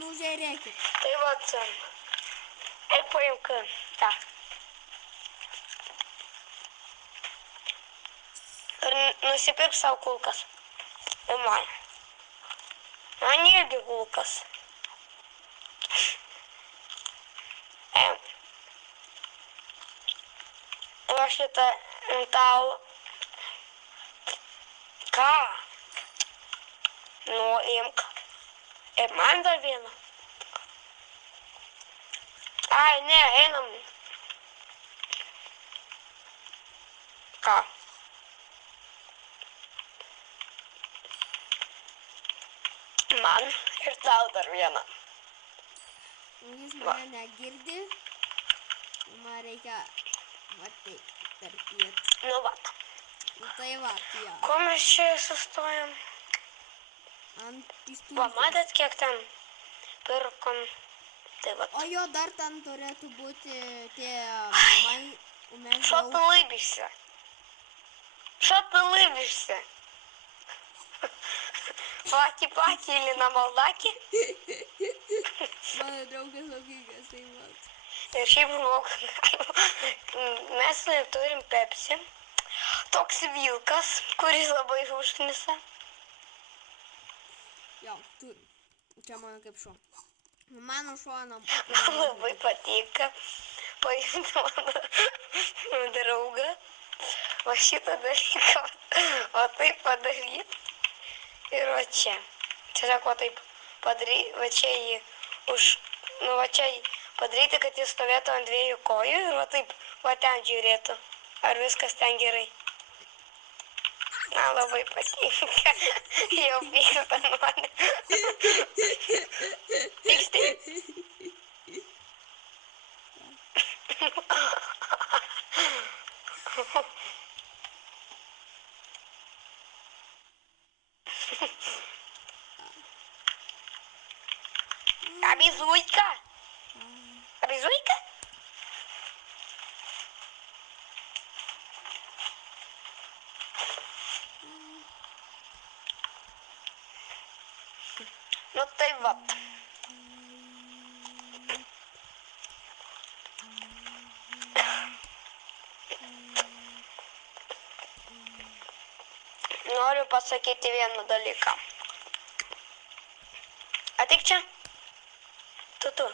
Nu žiūrėkit. Tai vat, eik paimk tą. Ir nusipirk savo kulkas. Ir man. Man irgi kulkas. Ir aš šitą tau. Ką? Nu, imk. Ir man dar vieną. Ai, ne, einam. Ką? Man ir tau dar vieną. Jis mane negirdi. Man reikia, va taip, tarpėt. Nu, vat. Nu, tai va, jo. Ko mes čia sustojam? Ant pistūkės. Va, matėt, kiek ten pirkom? Tai vat. O jo, dar ten turėtų būti tie namai. Що ти либишся? Що ти либишся? Плаки-плаки или на Молдаке? Mano draugas laukingas, tai mat. Ir šiaip mes turim Pepsi. Toks vilkas, kuris labai užknisa. Jo, turim. Čia mano kaip šuo. Mano šuo nam. Man labai patinka paimti mano draugą. Va šitą dalyką. O taip padaryti. Ir va čia. Tiesiog va taip padaryti. Va čia jį už... Nu va čia jį padaryti, kad jis stovėtų ant dviejų kojų. Ir va taip va ten žiūrėtų. Ar viskas ten gerai. Man labai patinka. Jau pyksta mane. Pyksti. Обезуйка. Обезуйка? Ну tai vat. Noriu pasakyti vieną dalyką. Ateik čia. Tu.